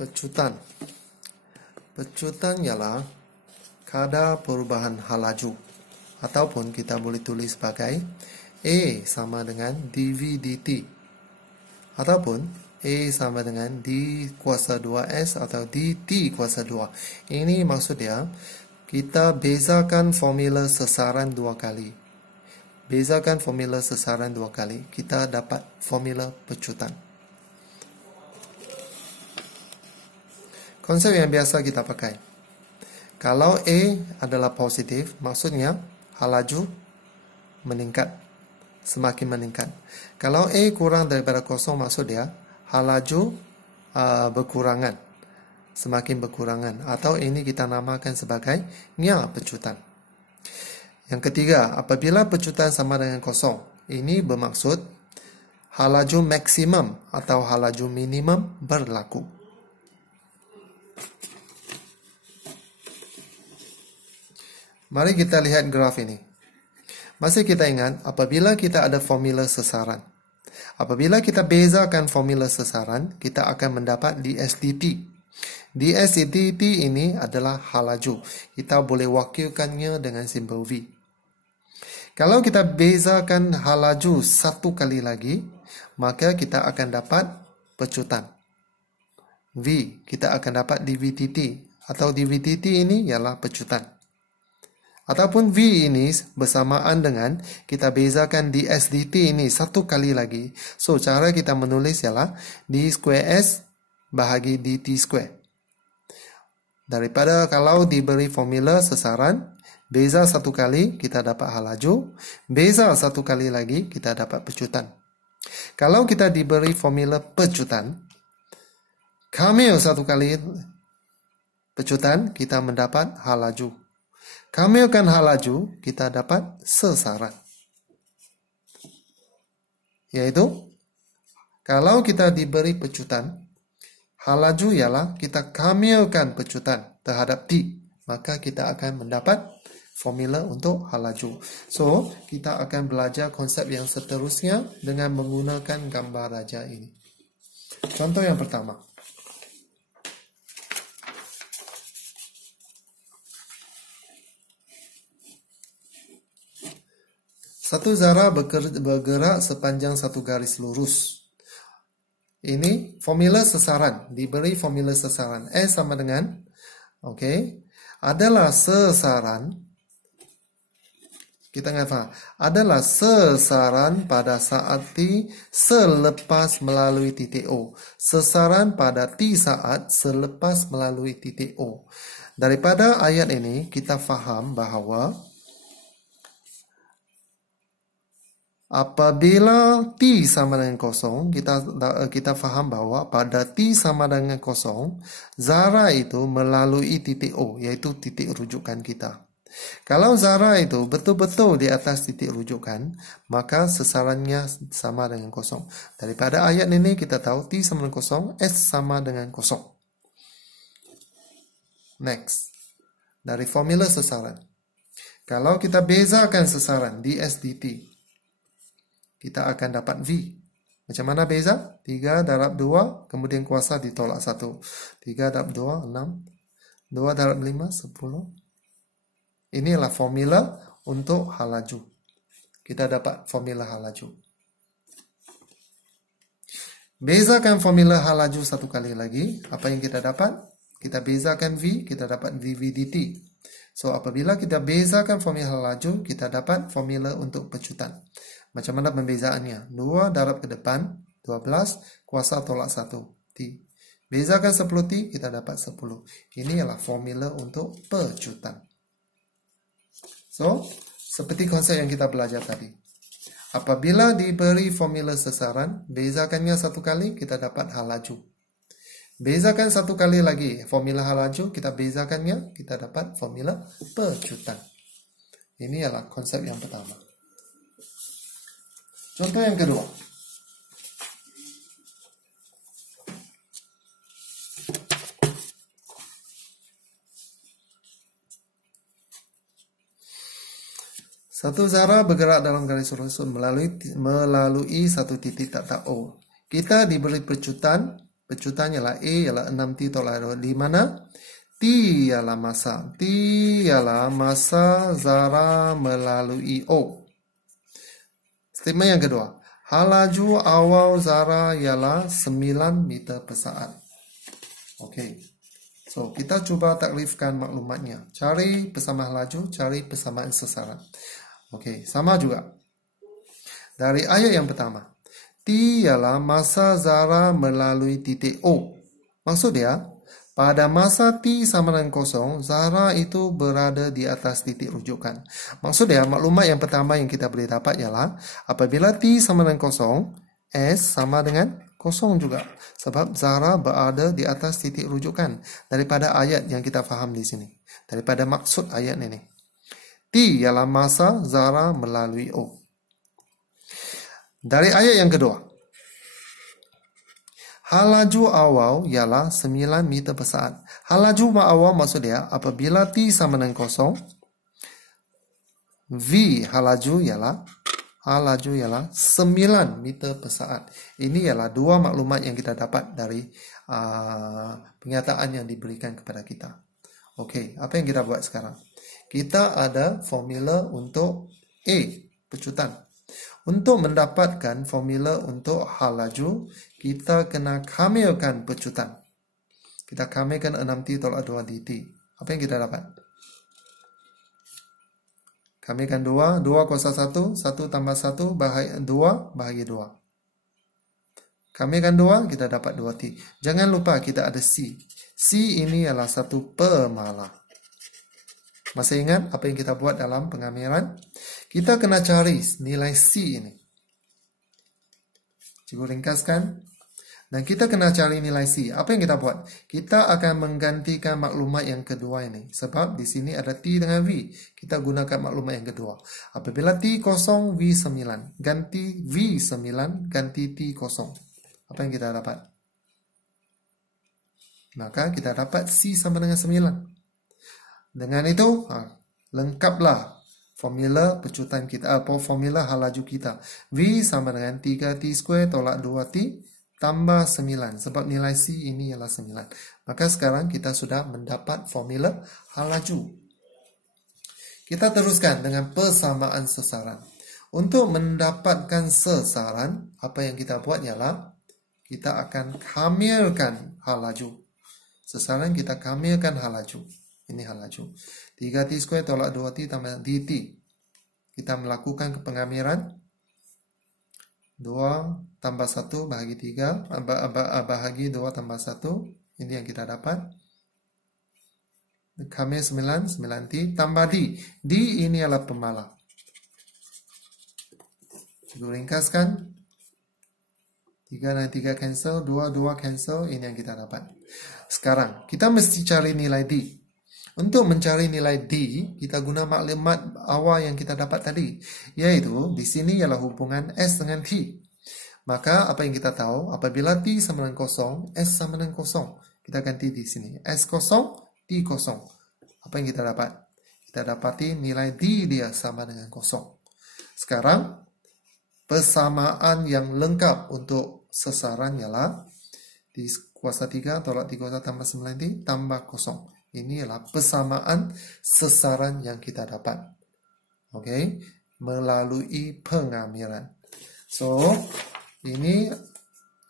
Pecutan. Pecutan ialah kadar perubahan hal laju, ataupun kita boleh tulis sebagai A sama dengan dV dt, ataupun A sama dengan d kuasa 2S atau dt kuasa 2. Ini maksud dia, kita bezakan formula sesaran dua kali. Bezakan formula sesaran dua kali, kita dapat formula pecutan. Konsep yang biasa kita pakai. Kalau A adalah positif, maksudnya hal laju meningkat, semakin meningkat. Kalau A kurang daripada kosong, maksud dia hal laju berkurangan, semakin berkurangan. Atau ini kita namakan sebagai pecutan. Yang ketiga, apabila pecutan sama dengan kosong, ini bermaksud hal laju maksimum atau hal laju minimum berlaku. Mari kita lihat graf ini. Masih kita ingat, apabila kita ada formula sesaran. Apabila kita bezakan formula sesaran, kita akan mendapat ds dt. ds dt ini adalah hal laju. Kita boleh wakilkannya dengan simbol V. Kalau kita bezakan hal laju satu kali lagi, maka kita akan dapat pecutan. V, kita akan dapat dv dt. Atau dv dt ini ialah pecutan. Ataupun V ini bersamaan dengan kita bezakan ds dt ini satu kali lagi. So, cara kita menulis ialah d square S bahagi dt square. Daripada kalau diberi formula sesaran, beza satu kali kita dapat hal laju, beza satu kali lagi kita dapat pecutan. Kalau kita diberi formula pecutan, kamil satu kali pecutan, kita mendapat hal laju. Kamilkan hal laju, kita dapat sesaran. Yaitu, kalau kita diberi pecutan, hal laju ialah kita kamilkan pecutan terhadap T. Maka kita akan mendapat formula untuk hal laju. So, kita akan belajar konsep yang seterusnya dengan menggunakan gambar raja ini. Contoh yang pertama. Satu zarah bergerak sepanjang satu garis lurus. Ini formula sesaran. Diberi formula sesaran. S sama dengan, adalah sesaran. Kita ingat faham. Adalah sesaran pada saat T selepas melalui titik O. Sesaran pada T saat selepas melalui titik O. Daripada ayat ini, kita faham bahawa apabila T sama dengan kosong, kita faham bahawa pada T sama dengan kosong, zarah itu melalui titik O, iaitu titik rujukan kita. Kalau zarah itu betul-betul di atas titik rujukan, maka sesarannya sama dengan kosong. Daripada ayat ini kita tahu T sama dengan kosong, S sama dengan kosong. Next, dari formula sesaran. Kalau kita bezakan sesaran ds dt, kita akan dapat V. Macam mana beza? 3 darab 2, kemudian kuasa ditolak 1. 3 darab 2, 6. 2 darab 5, 10. Ini adalah formula untuk hal laju. Kita dapat formula hal laju. Bezakan formula hal laju satu kali lagi. Apa yang kita dapat? Kita bezakan V, kita dapat dv dt. So, apabila kita bezakan formula hal laju, kita dapat formula untuk pecutan. Macam mana pembezaannya? 2 darab ke depan, 12, kuasa tolak 1, T. Bezakan 10 T, kita dapat 10. Ini adalah formula untuk pecutan. So, seperti konsep yang kita belajar tadi. Apabila diberi formula sesaran, bezakannya satu kali, kita dapat hal laju. Bezakan satu kali lagi, formula hal laju, kita bezakannya, kita dapat formula pecutan. Ini adalah konsep yang pertama. Contoh yang kedua. Satu zarah bergerak dalam garis lurus melalui satu titik tak O. Kita diberi pecutan Pecutan ialah A ialah 6T tolak 2. Di mana? T ialah masa. T ialah masa Zara melalui O. Statement yang kedua. Laju awal Zara ialah 9 meter per saat. Okey. So, kita cuba takrifkan maklumatnya. Cari persamaan laju, cari persamaan sasaran. Okey, sama juga. Dari ayat yang pertama. T ialah masa Zara melalui titik O. Maksud dia, pada masa T sama dengan 0, Zara itu berada di atas titik rujukan. Maksud dia, maklumat yang pertama yang kita boleh dapat ialah apabila T sama dengan 0, S sama dengan 0 juga. Sebab Zara berada di atas titik rujukan daripada ayat yang kita faham di sini. Daripada maksud ayat ini. T ialah masa Zara melalui O. Dari ayat yang kedua. Laju awal ialah 9 meter per saat. Laju awal maksud dia apabila T sama dengan 0, V laju ialah 9 meter per saat. Ini ialah dua maklumat yang kita dapat dari pernyataan yang diberikan kepada kita. Okey, apa yang kita buat sekarang? Kita ada formula untuk A, pecutan. Untuk mendapatkan formula untuk hal laju, kita kena kamilkan pecutan. Kita kamilkan 6T tolak 2 dt. Apa yang kita dapat? Kamilkan 2, 2 kuasa 1, 1 tambah 1, 2 bahagi 2. Kamilkan 2, kita dapat 2T. Jangan lupa kita ada C. C ini adalah satu pemalah. Masih ingat apa yang kita buat dalam pengamilan? Kita kena cari nilai C ini. Cikgu ringkaskan. Dan kita kena cari nilai C. Apa yang kita buat? Kita akan menggantikan maklumat yang kedua ini. Sebab di sini ada T dengan V. Kita gunakan maklumat yang kedua. Apabila T kosong, V 9. Ganti V 9, ganti T kosong. Apa yang kita dapat? Maka kita dapat C sama dengan 9. Dengan itu, lengkaplah formula pecutan kita, formula hal laju kita. V sama dengan 3T² tolak 2T tambah 9. Sebab nilai C ini ialah 9. Maka sekarang kita sudah mendapat formula hal laju. Kita teruskan dengan persamaan sasaran. Untuk mendapatkan sasaran, apa yang kita buat ialah kita akan kamilkan hal laju. Sasaran kita kamilkan hal laju. Ini hal laju. 3T² tolak 2T tambah dt. Kita melakukan pengamilan. 2 tambah 1 bahagi 3. Bahagi 2 tambah 1. Ini yang kita dapat. Kamil 9, 9T tambah D. D ini adalah pemalah. Cikgu ringkaskan. 3 dan 3 cancel. 2, 2 cancel. Ini yang kita dapat. Sekarang, kita mesti cari nilai D. Untuk mencari nilai D, kita guna maklumat awal yang kita dapat tadi. Yaitu, di sini ialah hubungan S dengan T. Maka, apa yang kita tahu, apabila T sama dengan 0, S sama dengan 0. Kita ganti di sini. S kosong, T kosong. Apa yang kita dapat? Kita dapati nilai D dia sama dengan 0. Sekarang, persamaan yang lengkap untuk sasaran ialah di kuasa 3 tolak 3 kuasa tambah 9T tambah 0. Ini adalah persamaan sasaran yang kita dapat. Okey, melalui pengamilan. So, ini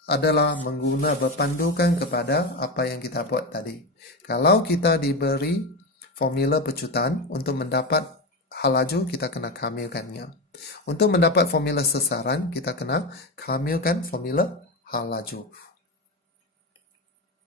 adalah berpandukan kepada apa yang kita buat tadi. Kalau kita diberi formula pecutan untuk mendapat hal laju, kita kena kamilkannya. Untuk mendapat formula sasaran, kita kena kamilkan formula hal laju.